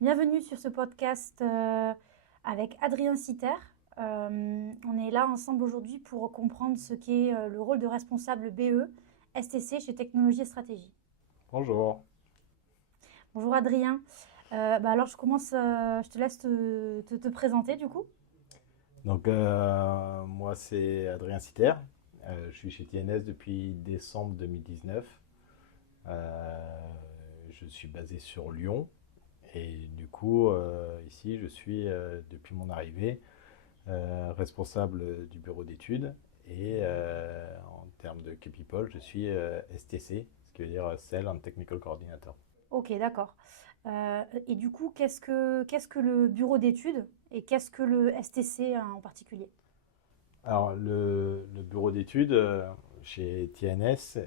Bienvenue sur ce podcast avec Adrien Citer. On est là ensemble aujourd'hui pour comprendre ce qu'est le rôle de responsable BE STC chez Technologie et Stratégie. Bonjour. Bonjour Adrien. Alors je commence, je te laisse te présenter du coup. Moi c'est Adrien Citer. Je suis chez TNS depuis décembre 2019. Euh, je suis basé sur Lyon et du coup ici je suis depuis mon arrivée responsable du bureau d'études et en termes de key people je suis STC, ce qui veut dire Sales and Technical Coordinator. Ok, d'accord. Et du coup, qu'est-ce que le bureau d'études et qu'est-ce que le STC en particulier? Alors, le bureau d'études chez TNS,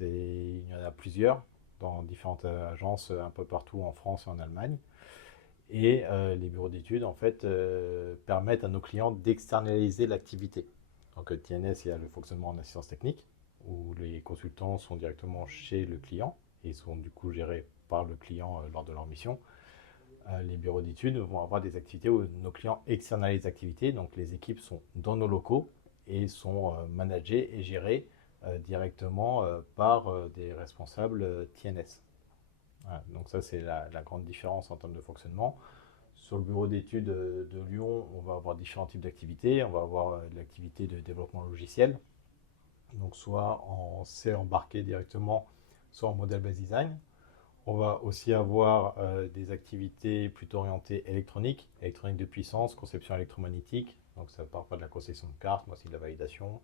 il y en a plusieurs dans différentes agences un peu partout en France et en Allemagne. Et les bureaux d'études, en fait, permettent à nos clients d'externaliser l'activité. Donc, TNS, il y a le fonctionnement en assistance technique, où les consultants sont directement chez le client et sont du coup gérés par le client lors de leur mission. Les bureaux d'études vont avoir des activités où nos clients externalisent les activités. Donc les équipes sont dans nos locaux et sont managées et gérées directement par des responsables TNS. Voilà, donc ça, c'est la grande différence en termes de fonctionnement. Sur le bureau d'études de Lyon, on va avoir différents types d'activités. On va avoir de l'activité de développement logiciel, donc soit en C embarqué directement, soit en modèle base design. On va aussi avoir des activités plutôt orientées électronique, électronique de puissance, conception électromagnétique. Donc ça part pas de la conception de cartes, moi c'est de la validation.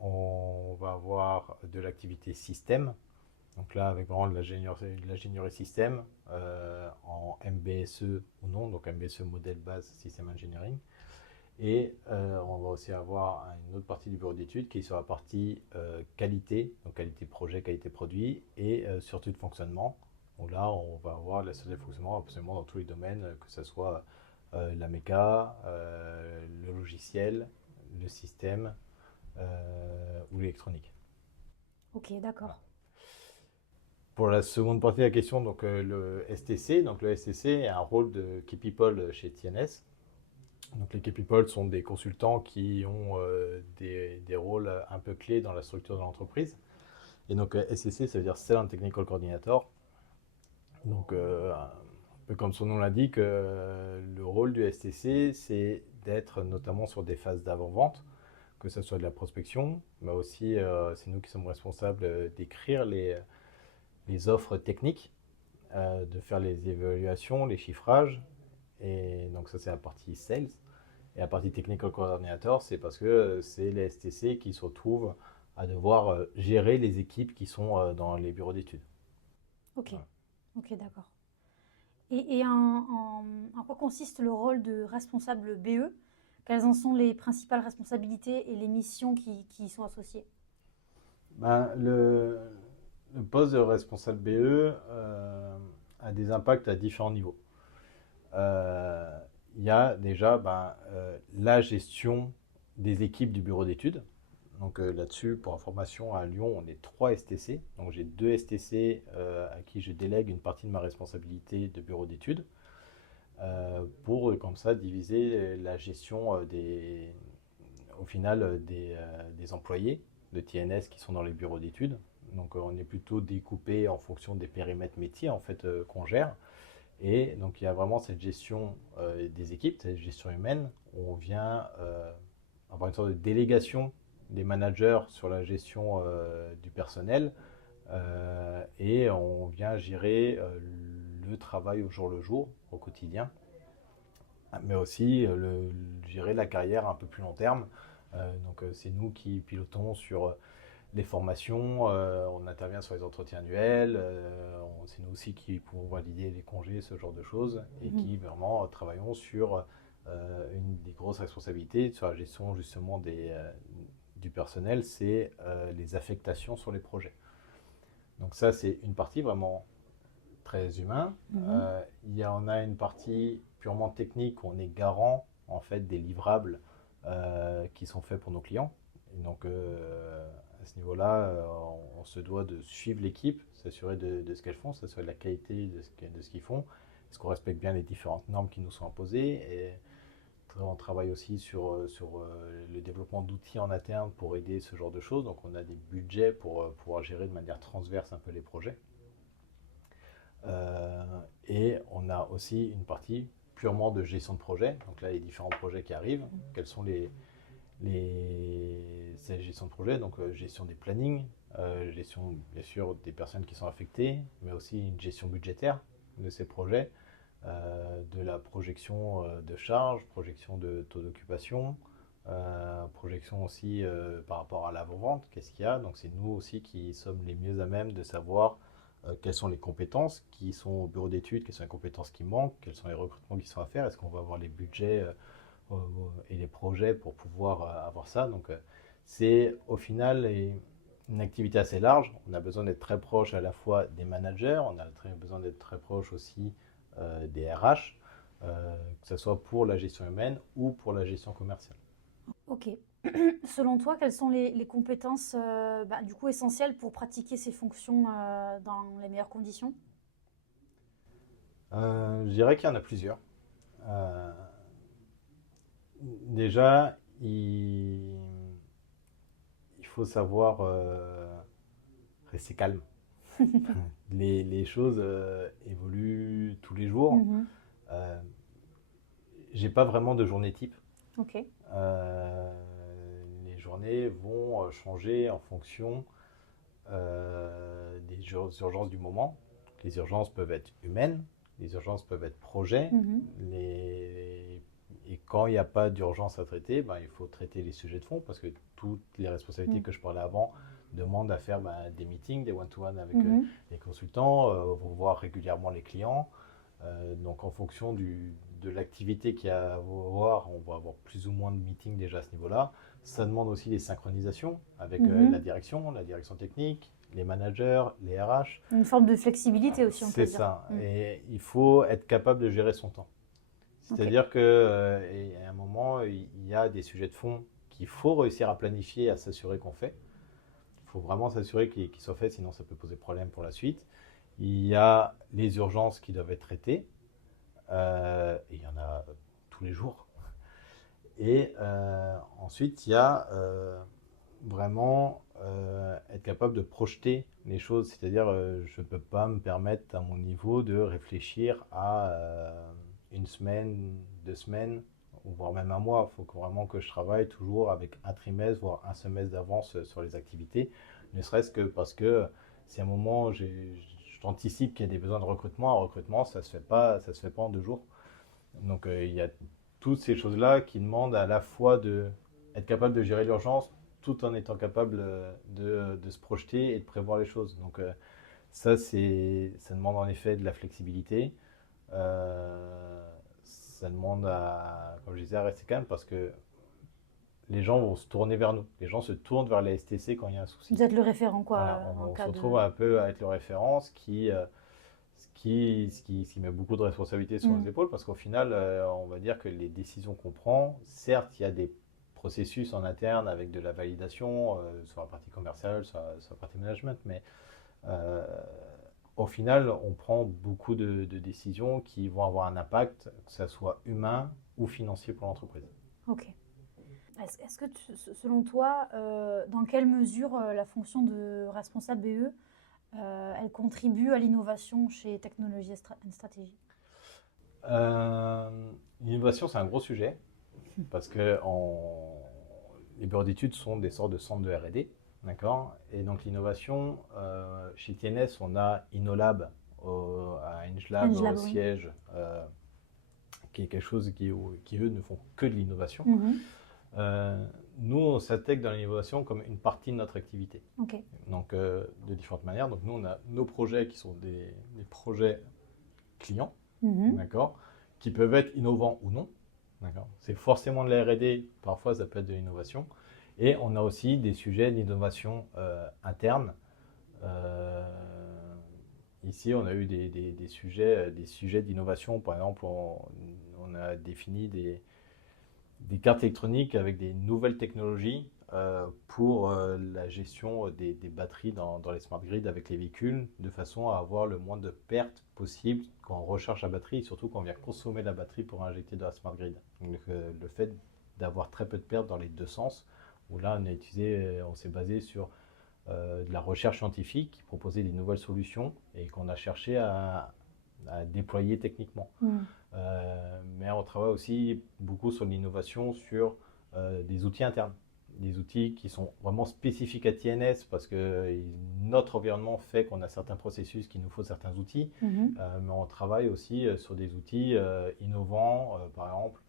On va avoir de l'activité système. Donc là, avec vraiment de l'ingénierie système en MBSE ou non, donc MBSE modèle base système engineering. Et on va aussi avoir une autre partie du bureau d'études qui est sur la partie qualité, donc qualité projet, qualité produit, et surtout de fonctionnement. Donc là, on va avoir la société de fonctionnement absolument dans tous les domaines, que ce soit la méca, le logiciel, le système ou l'électronique. Ok, Voilà. d'accord. Pour la seconde partie de la question, donc le STC. Donc le STC a un rôle de key people chez TNS. Donc les key people sont des consultants qui ont des rôles un peu clés dans la structure de l'entreprise. Et donc STC, ça veut dire Sales and Technical Coordinator. Donc un peu comme son nom l'indique, le rôle du STC, c'est d'être notamment sur des phases d'avant-vente, que ce soit de la prospection, mais aussi c'est nous qui sommes responsables d'écrire les offres techniques, de faire les évaluations, les chiffrages. Et donc ça c'est la partie sales. Et la partie technical coordinator, c'est parce que c'est les STC qui se retrouvent à devoir gérer les équipes qui sont dans les bureaux d'études. Ok, Voilà. ok, d'accord. Et en quoi consiste le rôle de responsable BE? Quelles en sont les principales responsabilités et les missions qui y sont associées? Ben, le poste de responsable BE a des impacts à différents niveaux. Euh, Il y a déjà la gestion des équipes du bureau d'études. Donc là-dessus, pour information, à Lyon, on est 3 STC. Donc j'ai 2 STC à qui je délègue une partie de ma responsabilité de bureau d'études pour comme ça diviser la gestion au final des employés de TNS qui sont dans les bureaux d'études. Donc on est plutôt découpé en fonction des périmètres métiers en fait qu'on gère. Et donc il y a vraiment cette gestion des équipes, cette gestion humaine. Où on vient avoir une sorte de délégation des managers sur la gestion du personnel et on vient gérer le travail au jour le jour, au quotidien, mais aussi gérer la carrière un peu plus long terme. C'est nous qui pilotons sur les formations, on intervient sur les entretiens annuels, c'est nous aussi qui pouvons valider les congés, ce genre de choses, et Mhm. qui vraiment travaillons sur une des grosses responsabilités sur la gestion justement du personnel, c'est les affectations sur les projets. Donc ça, c'est une partie vraiment très humain. Mhm. On a une partie purement technique où on est garant en fait des livrables qui sont faits pour nos clients. Et donc à ce niveau-là, on se doit de suivre l'équipe, s'assurer de ce qu'elles font, s'assurer de la qualité de ce qu'ils font, est-ce qu'on respecte bien les différentes normes qui nous sont imposées. Et on travaille aussi sur le développement d'outils en interne pour aider ce genre de choses. Donc on a des budgets pour pouvoir gérer de manière transverse un peu les projets. Et on a aussi une partie purement de gestion de projet. Donc là, les différents projets qui arrivent, quels sont ces gestions de projet, donc gestion des plannings, gestion bien sûr des personnes qui sont affectées, mais aussi une gestion budgétaire de ces projets, de la projection de charges, projection de taux d'occupation, projection aussi par rapport à l'avant-vente, qu'est-ce qu'il y a. Donc c'est nous aussi qui sommes les mieux à même de savoir quelles sont les compétences qui sont au bureau d'études, quelles sont les compétences qui manquent, quels sont les recrutements qui sont à faire, est-ce qu'on va avoir les budgets et les projets pour pouvoir avoir ça. Donc c'est au final une activité assez large. On a besoin d'être très proche à la fois des managers, on a besoin d'être très proche aussi des RH, que ce soit pour la gestion humaine ou pour la gestion commerciale. Ok. Selon toi, quelles sont les compétences du coup essentielles pour pratiquer ces fonctions dans les meilleures conditions? Je dirais qu'il y en a plusieurs. Euh, Déjà, il faut savoir rester calme. Les choses évoluent tous les jours. Mhm. Euh, j'ai pas vraiment de journée type. Ok. Euh, les journées vont changer en fonction des urgences du moment. Les urgences peuvent être humaines, les urgences peuvent être projets. Mhm. Et quand il n'y a pas d'urgence à traiter, ben, il faut traiter les sujets de fond parce que toutes les responsabilités Mhm. que je parlais avant demandent à faire des meetings, des one-to-one avec Mhm. les consultants, vont voir régulièrement les clients. Donc en fonction de l'activité qu'il y a à avoir, on va avoir plus ou moins de meetings déjà à ce niveau-là. Ça demande aussi des synchronisations avec Mhm. la direction technique, les managers, les RH. Une forme de flexibilité aussi, on peut C'est dire. ça. Mm. Et il faut être capable de gérer son temps. Ok. C'est-à-dire qu'à un moment, il y a des sujets de fond qu'il faut réussir à planifier, à s'assurer qu'on fait. Il faut vraiment s'assurer qu'ils soient faits, sinon ça peut poser problème pour la suite. Il y a les urgences qui doivent être traitées. Et il y en a tous les jours. Et ensuite, il y a vraiment être capable de projeter les choses. C'est-à-dire, je ne peux pas me permettre à mon niveau de réfléchir à une semaine, 2 semaines, ou voire même un mois. Il faut vraiment que je travaille toujours avec un trimestre, voire un semestre d'avance sur les activités. Ne serait-ce que parce que si à un moment, j'anticipe qu'il y a des besoins de recrutement, un recrutement, ça se fait pas en 2 jours. Donc il y a toutes ces choses-là qui demandent à la fois être capable de gérer l'urgence tout en étant capable de se projeter et de prévoir les choses. Donc ça demande en effet de la flexibilité. Ça demande comme je disais, à rester calme parce que les gens vont se tourner vers nous. Les gens se tournent vers la STC quand il y a un souci. Vous êtes le référent, quoi, Voilà, en on se cas de... retrouve un peu à être le référent, ce qui met beaucoup de responsabilités sur nos Mm. épaules parce qu'au final, on va dire que les décisions qu'on prend, certes, il y a des processus en interne avec de la validation sur la partie commerciale, sur la partie management, mais euh, au final, on prend beaucoup de décisions qui vont avoir un impact, que ce soit humain ou financier pour l'entreprise. Ok. Est-ce que, selon toi, dans quelle mesure la fonction de responsable BE, elle contribue à l'innovation chez Technologie et Stratégie? Euh, L'innovation, c'est un gros sujet parce que les bureaux d'études sont des sortes de centres de R&D, d'accord. Et donc l'innovation, chez TNS, on a InnoLab à Engelab au Angelab, oui. siège, qui est quelque chose qui, eux ne font que de l'innovation. Mhm. Euh, Nous, on s'intègre dans l'innovation comme une partie de notre activité. Ok. Donc de différentes manières. Donc nous, on a nos projets qui sont des projets clients, Mhm. d'accord, qui peuvent être innovants ou non. D'accord. C'est forcément de la R&D, parfois ça peut être de l'innovation. Et on a aussi des sujets d'innovation interne. Euh, Ici, on a eu des sujets d'innovation. Par exemple, on a défini des cartes électroniques avec des nouvelles technologies pour la gestion des batteries dans les smart grids avec les véhicules, de façon à avoir le moins de pertes possible quand on recharge la batterie, et surtout quand on vient consommer la batterie pour injecter dans la smart grid. Donc, le fait d'avoir très peu de pertes dans les deux sens, où là on s'est basé sur de la recherche scientifique qui proposait des nouvelles solutions et qu'on a cherché à déployer techniquement. Mais on travaille aussi beaucoup sur l'innovation sur des outils internes, des outils qui sont vraiment spécifiques à TNS parce que notre environnement fait qu'on a certains processus qu'il nous faut certains outils, mais on travaille aussi sur des outils innovants, par exemple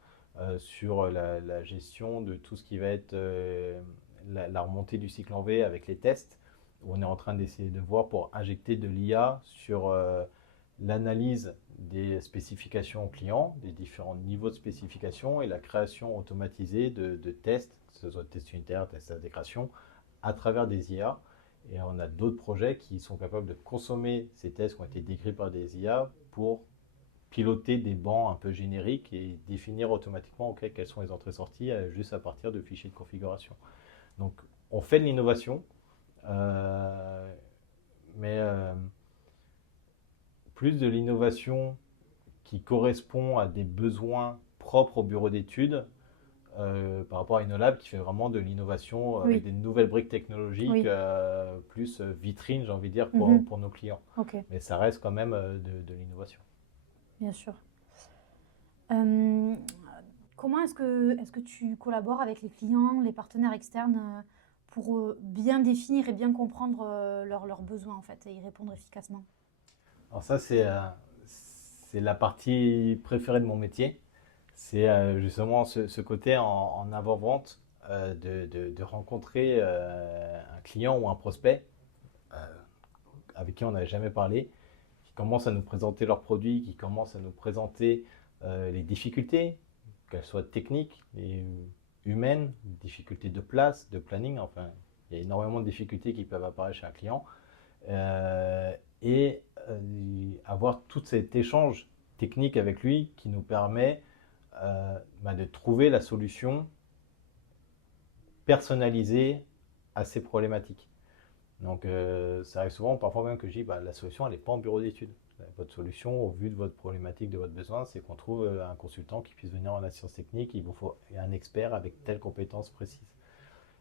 sur la gestion de tout ce qui va être la remontée du cycle en V avec les tests, où on est en train d'essayer de voir pour injecter de l'IA sur l'analyse des spécifications clients, des différents niveaux de spécification et la création automatisée de tests, que ce soit tests unitaires, tests d'intégration, à travers des IA. Et on a d'autres projets qui sont capables de consommer ces tests qui ont été décrits par des IA pour piloter des bancs un peu génériques et définir automatiquement quelles sont les entrées-sorties juste à partir de fichiers de configuration. Donc on fait de l'innovation, mais plus de l'innovation qui correspond à des besoins propres au bureau d'études par rapport à InnoLab qui fait vraiment de l'innovation avec des nouvelles briques technologiques, plus vitrine, j'ai envie de dire, pour nos clients. Mais ça reste quand même de l'innovation. Bien sûr. Comment est-ce que tu collabores avec les clients, les partenaires externes pour bien définir et bien comprendre leurs besoins en fait, et y répondre efficacement? Alors ça, c'est la partie préférée de mon métier. C'est justement ce côté en avant-vente, de rencontrer un client ou un prospect avec qui on n'avait jamais parlé, qui commence à nous présenter leurs produits, qui commence à nous présenter les difficultés, qu'elles soient techniques et humaines, difficultés de place, de planning, enfin, il y a énormément de difficultés qui peuvent apparaître chez un client. Et avoir tout cet échange technique avec lui qui nous permet de trouver la solution personnalisée à ces problématiques. Donc ça arrive souvent, parfois même que je dis la solution elle n'est pas en bureau d'études. Votre solution, au vu de votre problématique, de votre besoin, c'est qu'on trouve un consultant qui puisse venir en assistance technique. Il vous faut un expert avec telle compétence précise.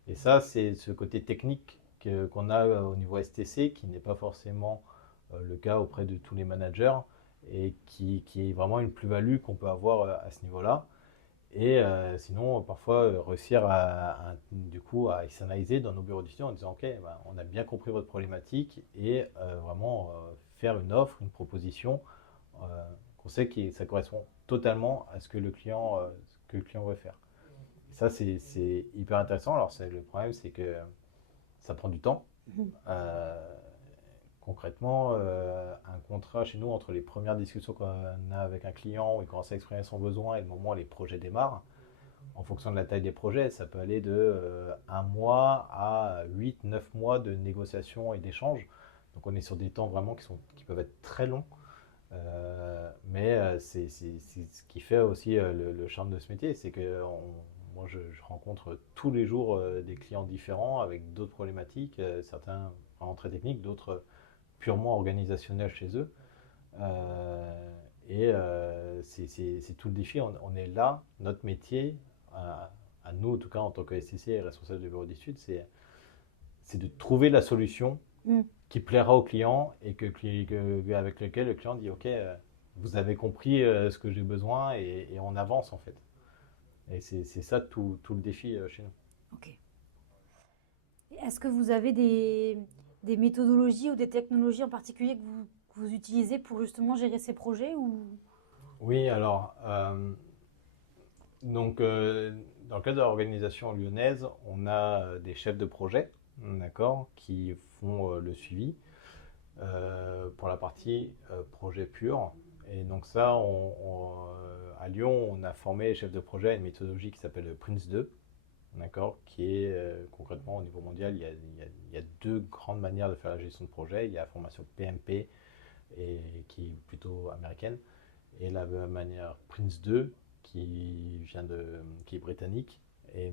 Et ça, c'est ce côté technique qu'on a au niveau STC qui n'est pas forcément le cas auprès de tous les managers et qui est vraiment une plus-value qu'on peut avoir à ce niveau-là. Et sinon, parfois, réussir du coup, à externaliser dans nos bureaux d'études en disant, OK, on a bien compris votre problématique et vraiment faire une offre, une proposition qu'on sait que ça correspond totalement à ce que le client veut faire. Et ça, c'est hyper intéressant. Alors, le problème, c'est que ça prend du temps. Concrètement, un contrat chez nous, entre les premières discussions qu'on a avec un client où il commence à exprimer son besoin et le moment où les projets démarrent, en fonction de la taille des projets, ça peut aller de 1 mois à 8-9 mois de négociation et d'échange. Donc on est sur des temps vraiment qui peuvent être très longs. Mais c'est ce qui fait aussi le charme de ce métier, c'est que moi je rencontre tous les jours des clients différents avec d'autres problématiques, certains vraiment très techniques, d'autres purement organisationnels chez eux. C'est tout le défi. On est là, notre métier, à nous en tout cas en tant que SCC et responsable du bureau d'études, c'est de trouver la solution qui plaira au client et avec lequel le client dit OK, vous avez compris ce que j'ai besoin et on avance en fait. Et c'est ça tout le défi chez nous. Ok. Est-ce que vous avez des méthodologies ou des technologies en particulier que vous utilisez pour justement gérer ces projets ou... Oui, alors, donc, dans le cadre de l'organisation lyonnaise, on a des chefs de projet, d'accord, qui font le suivi pour la partie projet pur. Et donc ça, à Lyon, on a formé les chefs de projet à une méthodologie qui s'appelle Prince2, d'accord, qui est concrètement au niveau mondial, il y a deux grandes manières de faire la gestion de projet. Il y a la formation PMP, qui est plutôt américaine, et la manière Prince2, qui est britannique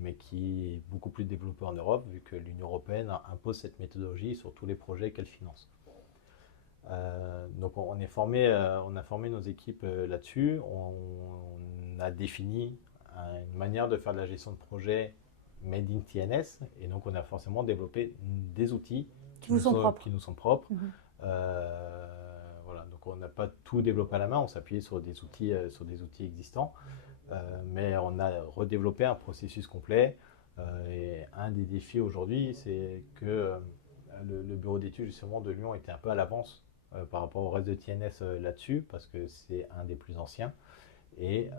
mais qui est beaucoup plus développée en Europe, vu que l'Union européenne impose cette méthodologie sur tous les projets qu'elle finance. Donc on a formé nos équipes là-dessus. On a défini une manière de faire de la gestion de projet made in TNS, et donc on a forcément développé des outils Qui vous sont propres. qui nous sont propres. Mhm. Voilà, donc on n'a pas tout développé à la main, on s'appuyait sur des outils existants, mais on a redéveloppé un processus complet. Et un des défis aujourd'hui, c'est que le bureau d'études justement de Lyon était un peu à l'avance par rapport au reste de TNS là-dessus, parce que c'est un des plus anciens. Et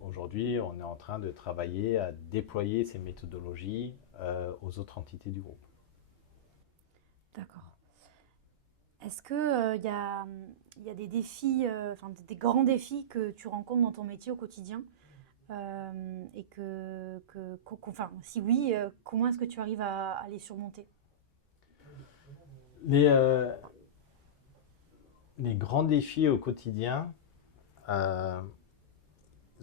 aujourd'hui, on est en train de travailler à déployer ces méthodologies aux autres entités du groupe. D'accord. Est-ce que y a des défis, enfin des grands défis que tu rencontres dans ton métier au quotidien et enfin, si oui, comment est-ce que tu arrives à les surmonter? Les, euh, les grands défis au quotidien, ils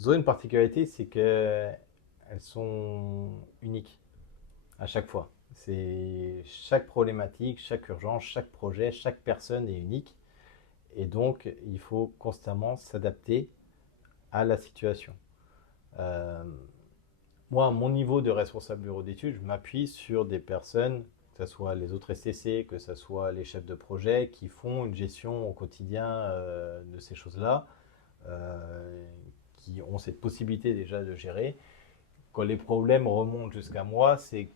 ont une particularité, c'est qu'elles sont uniques à chaque fois. C'est chaque problématique, chaque urgence, chaque projet, chaque personne est unique. Et donc, il faut constamment s'adapter à la situation. Euh, Moi, à mon niveau de responsable bureau d'études, je m'appuie sur des personnes, que ce soit les autres STC, que ce soit les chefs de projet, qui font une gestion au quotidien de ces choses-là, euh, qui ont cette possibilité déjà de gérer. Quand les problèmes remontent jusqu'à moi, c'est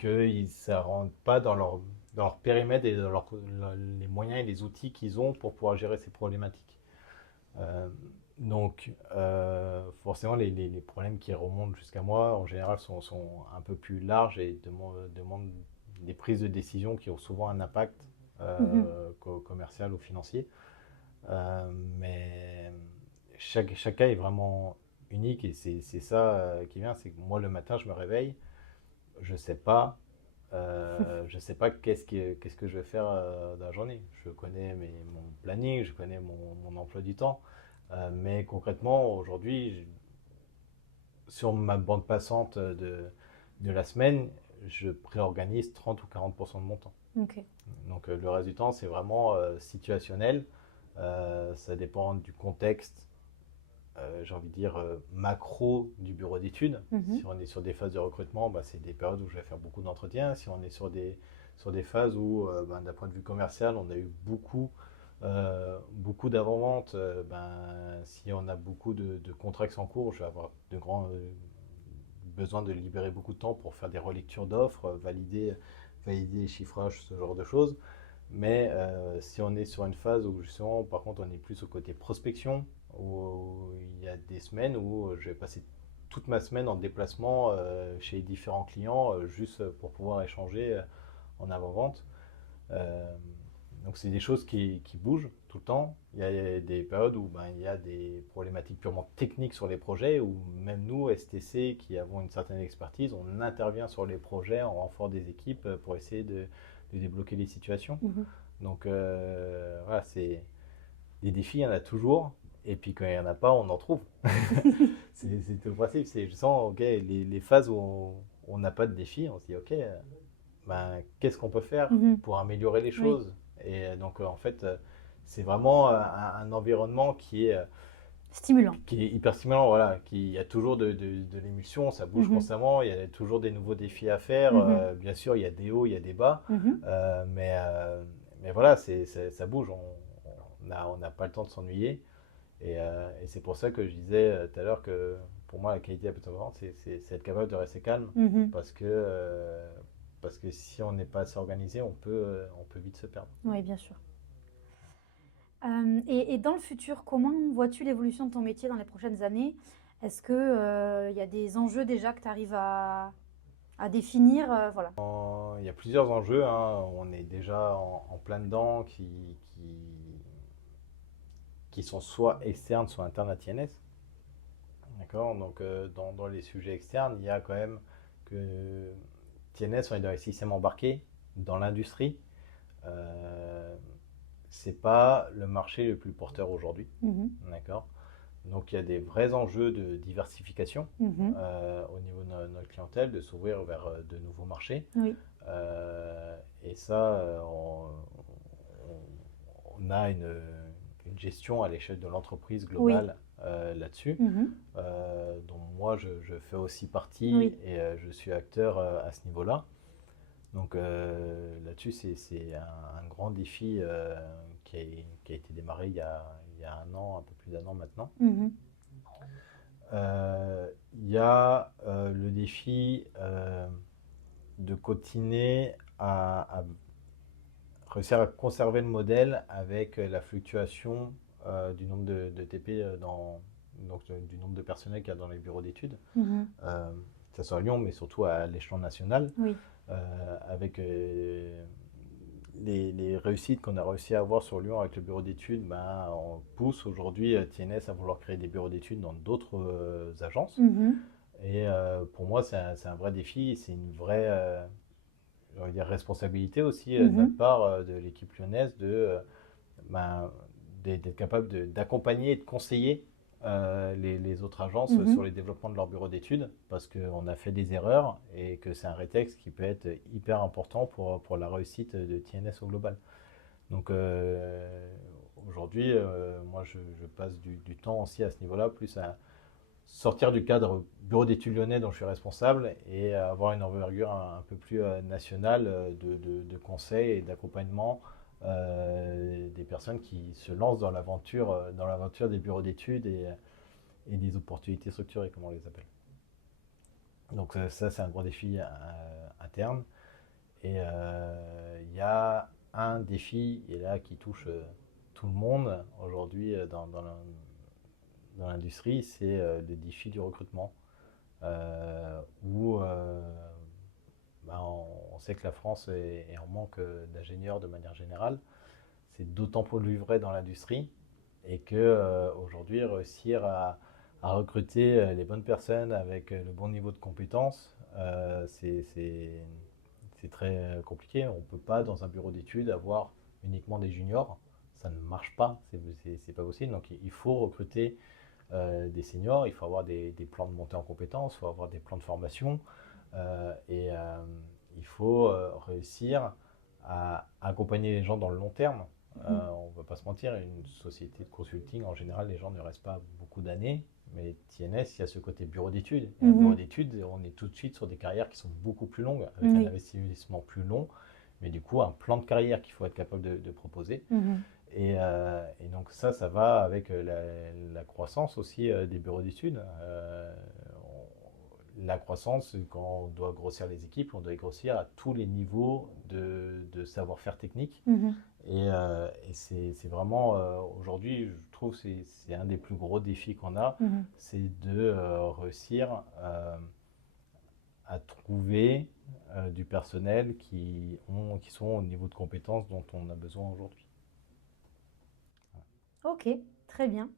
qu'ils ne rentrent pas dans leur périmètre et dans les moyens et les outils qu'ils ont pour pouvoir gérer ces problématiques. Euh, Forcément, les problèmes qui remontent jusqu'à moi, en général, sont un peu plus larges et demandent des prises de décision qui ont souvent un impact Mhm. commercial ou financier. Mais chaque cas est vraiment unique, et c'est ça qui vient, c'est que moi, le matin, je me réveille, je sais pas, je sais pas qu'est-ce que je vais faire dans la journée. Je connais mon planning, je connais mon emploi du temps, mais concrètement, aujourd'hui, sur ma bande passante de la semaine, je préorganise 30 ou 40% de mon temps. Ok. Donc le reste du temps, c'est vraiment situationnel. Ça dépend du contexte, j'ai envie de dire, macro du bureau d'études. Mhm. Si on est sur des phases de recrutement, bah, c'est des périodes où je vais faire beaucoup d'entretiens. Si on est sur des phases où, ben, d'un point de vue commercial, on a eu beaucoup d'avant-vente, si on a beaucoup de contrats en cours, je vais avoir de grands besoin de libérer beaucoup de temps pour faire des relectures d'offres, valider les chiffrages, ce genre de choses. Mais si on est sur une phase où justement, par contre, on est plus au côté prospection, où il y a des semaines où je vais passer toute ma semaine en déplacement chez différents clients, juste pour pouvoir échanger en avant-vente. Euh, donc c'est des choses qui bougent tout le temps. Il y a des périodes où ben, il y a des problématiques purement techniques sur les projets, où même nous, STC, qui avons une certaine expertise, on intervient sur les projets en renfort des équipes pour essayer de débloquer les situations. Mhm. Donc voilà, c'est des défis, il y en a toujours. Et puis quand il n'y en a pas, on en trouve. C'est tout le principe. C'est justement, ok, les phases où on n'a pas de défi, on se dit, ok, ben, qu'est-ce qu'on peut faire Mhm. pour améliorer les Oui. choses. Et donc en fait, c'est vraiment un environnement Stimulant. qui est hyper stimulant. Voilà, il y a toujours de l'émulsion, ça bouge Mhm. constamment, il y a toujours des nouveaux défis à faire. Mhm. Bien sûr, il y a des hauts, il y a des bas. Mhm. Mais voilà, ça bouge. On n'a pas le temps de s'ennuyer. Et c'est pour ça que je disais tout à l'heure que pour moi, la qualité de la performance, c'est être capable de rester calme. Mhm. Parce que, parce que si on n'est pas assez organisé, on peut vite se perdre. Oui, bien sûr. Et dans le futur, comment vois-tu l'évolution de ton métier dans les prochaines années? Est-ce que, y a des enjeux déjà que tu arrives à définir? Voilà. Il y a plusieurs enjeux, hein. On est déjà en plein dedans qui sont soit externes, soit internes à TNS. D'accord. Donc, dans les sujets externes, il y a quand même que TNS, on est dans les systèmes embarqués, dans l'industrie. C'est pas le marché le plus porteur aujourd'hui. Mhm. D'accord. Donc il y a des vrais enjeux de diversification Mhm. au niveau de notre clientèle, de s'ouvrir vers de nouveaux marchés. Oui. Et ça, on a une gestion à l'échelle de l'entreprise Oui. globale là-dessus, Mhm. dont moi je fais aussi partie Oui. et je suis acteur à ce niveau-là. Donc là-dessus, c'est un grand défi qui a été démarré il y a un an, un peu plus d'un an maintenant. Mhm. Il y a le défi de continuer à réussir à conserver le modèle avec la fluctuation du nombre de TP donc du nombre de personnel qu'il y a dans les bureaux d'études, Mhm. que ce soit à Lyon, mais surtout à l'échelon national, Oui. avec les réussites qu'on a réussi à avoir sur Lyon avec le bureau d'études, ben, on pousse aujourd'hui TNS à vouloir créer des bureaux d'études dans d'autres agences. Mhm. Et pour moi, c'est un vrai défi, c'est une vraie on va dire, responsabilité aussi de notre Mhm. part, de l'équipe lyonnaise, ben, d'être capable d'accompagner et de conseiller les autres agences sur Mhm. les développements de leur bureau d'études, parce qu'on a fait des erreurs et que c'est un rétexte qui peut être hyper important pour la réussite de TNS au global. Donc aujourd'hui, moi je passe du temps aussi à ce niveau-là, plus à sortir du cadre bureau d'études lyonnais dont je suis responsable et avoir une envergure un peu plus nationale de conseils et d'accompagnement des personnes qui se lancent dans l'aventure des bureaux d'études et des opportunités structurées, comme on les appelle. Donc ça, c'est un gros défi interne. Et il y a un défi, et là, qui touche tout le monde aujourd'hui dans l'industrie, c'est le défi du recrutement. Où ben, on sait que la France est en manque d'ingénieurs de manière générale. C'est d'autant plus vrai dans l'industrie et que aujourd'hui réussir à recruter les bonnes personnes avec le bon niveau de compétences, c'est très compliqué. On ne peut pas dans un bureau d'études avoir uniquement des juniors. Ça ne marche pas, c'est pas possible. Donc il faut recruter des seniors, il faut avoir des plans de montée en compétences, il faut avoir des plans de formation et il faut réussir à accompagner les gens dans le long terme. Mhm. On ne va pas se mentir, une société de consulting, en général, les gens ne restent pas beaucoup d'années. Mais TNS, il y a ce côté bureau d'études. Et un bureau Mhm. d'études, on est tout de suite sur des carrières qui sont beaucoup plus longues, avec un Oui. investissement plus long, mais du coup, un plan de carrière qu'il faut être capable de proposer. Mhm. Et donc ça va avec la croissance aussi des bureaux d'études. La croissance, quand on doit grossir les équipes, on doit grossir à tous les niveaux de savoir-faire technique. Mhm. Et c'est vraiment, aujourd'hui, je trouve, c'est un des plus gros défis qu'on a, Mhm. c'est de réussir à trouver du personnel qui sont au niveau de compétences dont on a besoin aujourd'hui. Ok, très bien.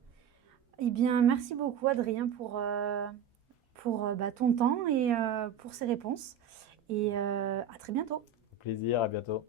Eh bien, merci beaucoup, Adrien, pour bah, ton temps et pour ces réponses. Et à très bientôt. Au plaisir, à bientôt.